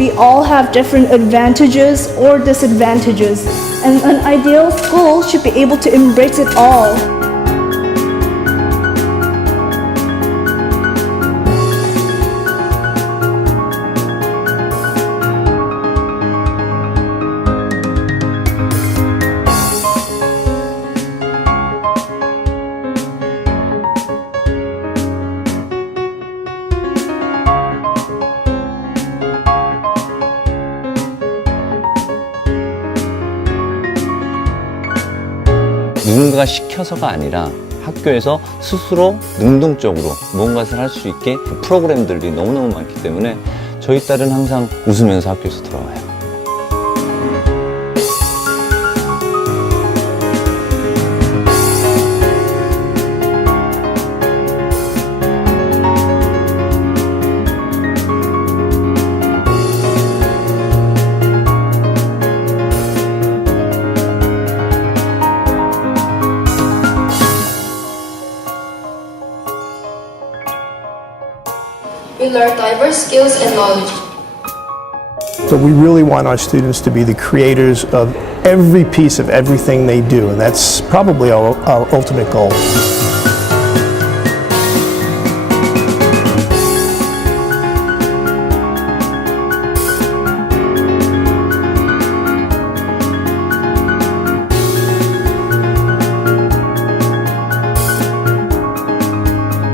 We all have different advantages or disadvantages, and an ideal school should be able to embrace it all. 누군가가 시켜서가 아니라 학교에서 스스로 능동적으로 무언가를 할 수 있게 프로그램들이 너무너무 많기 때문에 저희 딸은 항상 웃으면서 학교에서 돌아와요. We learn diverse skills and knowledge. So we really want our students to be the creators of every piece of everything they do, and that's probably our ultimate goal.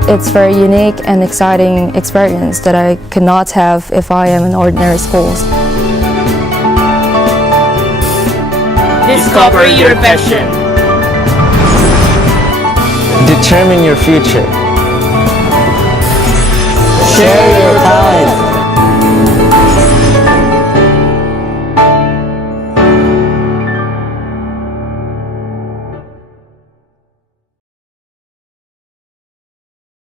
It's a very unique and exciting experience that I could not have if I am in ordinary schools. Discover your passion. Determine your future. Share your